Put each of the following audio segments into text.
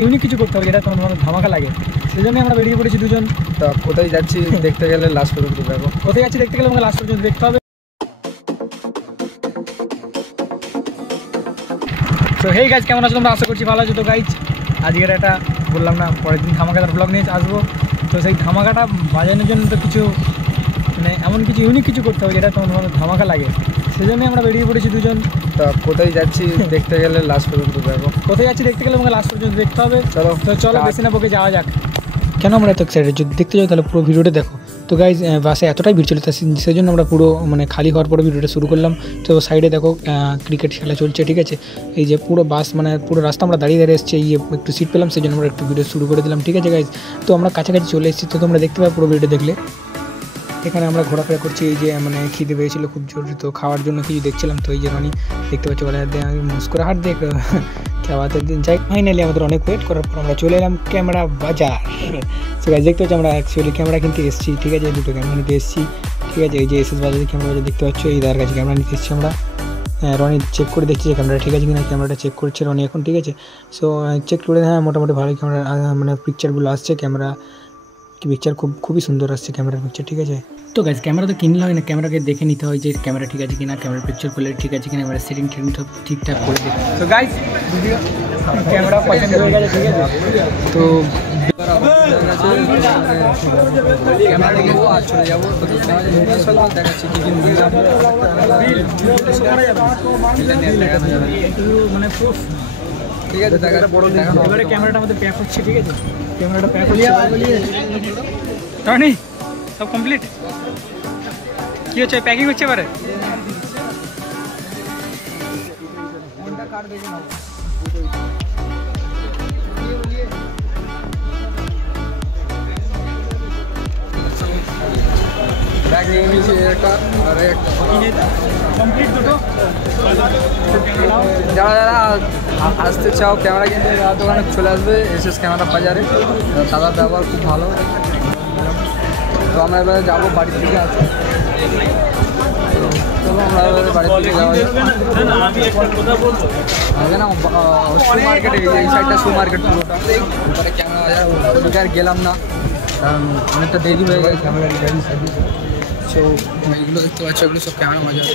Unique কিছু করতে হবে যেটা তোমার ধামাকা লাগে, সেই জন্য আমরা বেরিয়ে পড়েছি দুজন। তা কোথায় যাচ্ছি দেখতে গেলে লাস্ট পর্যন্ত দেখো। কোথায় যাচ্ছি দেখতে গেলে আমাকে লাস্ট পর্যন্ত দেখতে হবে। তো হেই গাইজ, কেমন আছো তোমরা? আশা করছি ভালো আছো। তো গাইজ আজকের একটা বললাম না পরের দিন ধামাকাদার ব্লগ নিয়ে আসবো। তো সেই ধামাকাটা বাজানোর জন্য তো কিছু মানে এমন কিছু ইউনিক কিছু করতে হবে যেটা তোমার ধামাকা লাগে, সেই জন্যই আমরা বেরিয়ে পড়েছি দুজন। তা কোথায় যাচ্ছি দেখতে গেলে লাস্ট পর্যন্ত দেখো। কোথায় যাচ্ছি দেখতে গেলে আমাকে লাস্ট পর্যন্ত দেখতে হবে। চলো তো চলো বেশি না বকে যাওয়া যাক। কেন আমরা এত এক্সাইটেড? যদি দেখতে যাও তাহলে পুরো ভিডিওটা দেখো। তো গাইজ বাসে এতটাই ভিড় ছিল, সেই জন্য আমরা পুরো মানে খালি হওয়ার পরে ভিডিওটা শুরু করলাম। তো সাইডে দেখো ক্রিকেট খেলা চলছে, ঠিক আছে। এই যে পুরো বাস মানে পুরো রাস্তা আমরা দাঁড়িয়ে দাঁড়িয়ে এসেছি, এই একটু সিট পেলাম, সেই জন্য আমরা একটু ভিডিও শুরু করে দিলাম, ঠিক আছে গাইজ। তো আমরা কাছাকাছি চলে এসেছি, তো তোমরা দেখতে পাবে পুরো ভিডিও দেখলে। এখানে আমরা ঘোরাফেরা করছি, এই যে মানে খিদে পেয়েছিল খুব জোর, তো খাওয়ার জন্য কিছু দেখছিলাম। তো এই যে রনি দেখতে পাচ্ছি বলে আমি মুস্কুরা হাট দেখ খাওয়াতে দিন যাই। ফাইনালি আমাদের অনেক ওয়েট করার পর আমরা চলে এলাম ক্যামেরা বাজার। সো গাইজ দেখতে পাচ্ছি আমরা অ্যাকচুয়ালি ক্যামেরা কিনতে এসেছি, ঠিক আছে। দুটো ক্যামেরা নিতে এসেছি, ঠিক আছে। এই যে এসএস বাজারে ক্যামেরা বাজার দেখতে পাচ্ছ, এই দাদার কাছে ক্যামেরা নিতে এসেছি আমরা। রনি চেক করে দেখছি যে ক্যামেরা ঠিক আছে কিনা, ক্যামেরাটা চেক করছে রনি এখন, ঠিক আছে। সো চেক করে হ্যাঁ মোটামুটি ভালোই ক্যামেরা মানে পিকচারগুলো আসছে, ক্যামেরা পিকচার খুবই সুন্দর আসছে ক্যামেরার পিকচার, ঠিক আছে। তো গাইজ ক্যামেরা তো কিনলে হয় না, ক্যামেরাকে দেখে নিতে হয় যে ক্যামেরা ঠিক আছে কিনা, ক্যামেরার পিকচার করলে ঠিক আছে কিনা, আমরা সেটিং সব ঠিকঠাক করে দেখি। তো গাইজ ভিডিও ক্যামেরা পছন্দ হয়ে গেছে, ঠিক আছে। তো ক্যামেরা দেখবো আর চলে যাবো। তো দেখাচ্ছি কি কি মানে ঠিক আছে দেখা বড় দেখানো। এবারে ক্যামেরাটা আমাদের প্যাক হচ্ছে, ঠিক আছে। ক্যামেরাটা প্যাক হচ্ছে, টনি সব কমপ্লিট। কি হচ্ছে? প্যাকিং হচ্ছে এবারে। ব্যাগ নিয়ে নিয়েছি একটা আর একটা কমপ্লিট দুটো। যারা যারা আসতে চাও ক্যামেরা কিনতে দোকানে চলে আসবে এসএস ক্যামেরা বাজারে। দাদার ব্যবহার খুব ভালো। তো আমরা এবারে যাবো বাড়ির দিকে আছে। চলো আমরা এবারে বাড়ির দিকে যাওয়া যাক। না শু মার্কেটে, এই সাইডটা শু মার্কেট পুরোটা। এবারে ক্যামেরা বাজার ওদিকে আর গেলাম না, কারণ অনেকটা দেরি হয়ে গেছে ক্যামেরা রিটার্নিং সার্ভিস। সো এইগুলো দেখতে পাচ্ছ, এগুলো সব ক্যামেরা বাজার।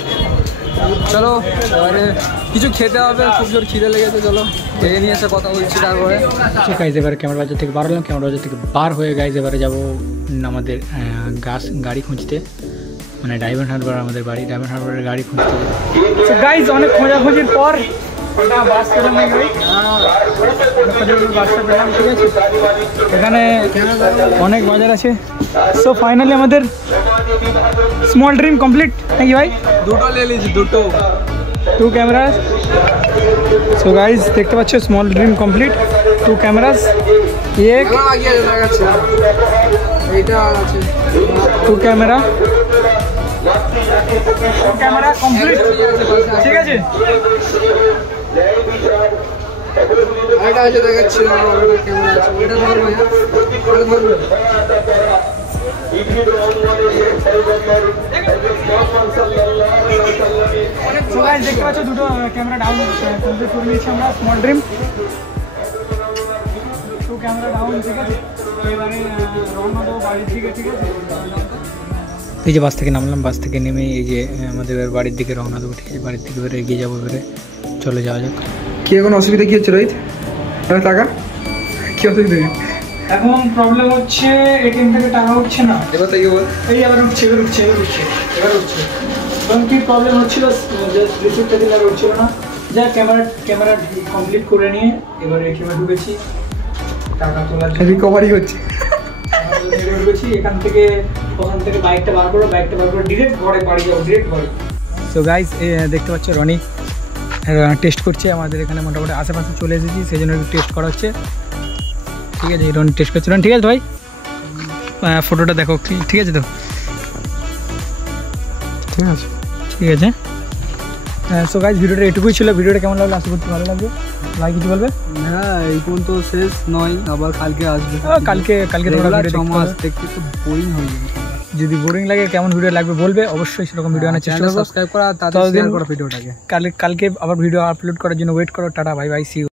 চলো এবারে কিছু খেতে হবে, খুব জোর খিদে লেগেছে। চলো খেয়ে নিয়ে এসে কথা বলছি তারপরে। ঠিক আছে, এবারে ক্যামেরা বাজার থেকে বার হলাম। ক্যামেরা বাজার থেকে বার হয়ে গাইজ এবারে যাবো আমাদের গাড়ি খুঁজতে, মানে ডায়মন্ড হারবার আমাদের বাড়ি, ডায়মন্ড হারবারের গাড়ি খুঁজতে। গাইজ অনেক খোঁজাখুঁজির পর বাস পেলাম, বাসটা পেলাম, ঠিক আছে। এখানে অনেক বাজার আছে। সো ফাইনালি আমাদের স্মল ড্রিম কমপ্লিট নাকি ভাই? দুটো নিয়ে নিয়েছি, দুটো 2 ক্যামেরাস। সো গাইজ দেখতে পাচ্ছ স্মল ড্রিম কমপ্লিট, 2 ক্যামেরাস, এক এইটা আছে 2 ক্যামেরা কমপ্লিট, ঠিক আছে। এটা আছে দেখাচ্ছি, ক্যামেরা আছে, এটা ধরবো, এটা ধরবো। দেখতে পাচ্ছ দুটো ক্যামেরা ডাউন কমপ্লিট করে নিয়েছি আমরা, স্মল ড্রিম 2 ক্যামেরা ডাউন, ঠিক আছে। এবারে রওনা দেবো বাড়ির দিকে, ঠিক আছে। এই যে বাস থেকে নামলাম, বাস থেকে নেমে এই যে আমাদের বাড়ির দিকে রওনা দেবো, ঠিক আছে। বাড়ির দিকে এবারে এগিয়ে যাবো, এবারে চলে যাওয়া যাক। কি কোনো অসুবিধা কি হচ্ছে রোহিত? টাকা কি অসুবিধা? এখন প্রবলেম হচ্ছে এটিএম থেকে টাকা উঠছে না। এবার তাই বল। এই আবার উঠছে, এবার উঠছে, এবার উঠছে, এবার উঠছে। তখন কি প্রবলেম হচ্ছিল, রিসিপ্টটা দিলে আর উঠছিল না। যা ক্যামেরা কমপ্লিট করে নিয়ে এবারে এটিএমে ঢুকেছি, টাকা তোলার রিকভারি হচ্ছে। ঢুকেছি ওখান থেকে বাইকটা বার করে ডিরেক্ট ঘরে বাড়ি যাবো, ডিরেক্ট ঘরে। তো গাইজ দেখতে পাচ্ছ রনি টেস্ট করছে আমাদের এখানে, মোটামুটি আশেপাশে চলে এসেছি, সেই জন্য একটু টেস্ট করা হচ্ছে, ঠিক আছে। রনি টেস্ট করছে, ঠিক আছে ভাই। ফটোটা দেখো, ঠিক আছে তো? ঠিক আছে, ঠিক আছে। সো গাইজ ভিডিওটা এটুকুই ছিল। ভিডিওটা কেমন লাগলো? আশা করছি ভালো লাগবে। ভাই কিছু বলবে? হ্যাঁ এই পর্যন্ত শেষ নয়, আবার কালকে আসবে। কালকে দেখতে তো বোরিং হয়ে যাবে। যদি বোরিং লাগে, কেমন ভিডিও লাগবে বলবে, অবশ্যই সেরকম ভিডিও আনার চেষ্টা করব। সাবস্ক্রাইব করা, তাড়াতাড়ি শেয়ার করো ভিডিওটাকে। কালকে আবার ভিডিও আপলোড করার জন্য ওয়েট করো। Tata, bye bye, see you.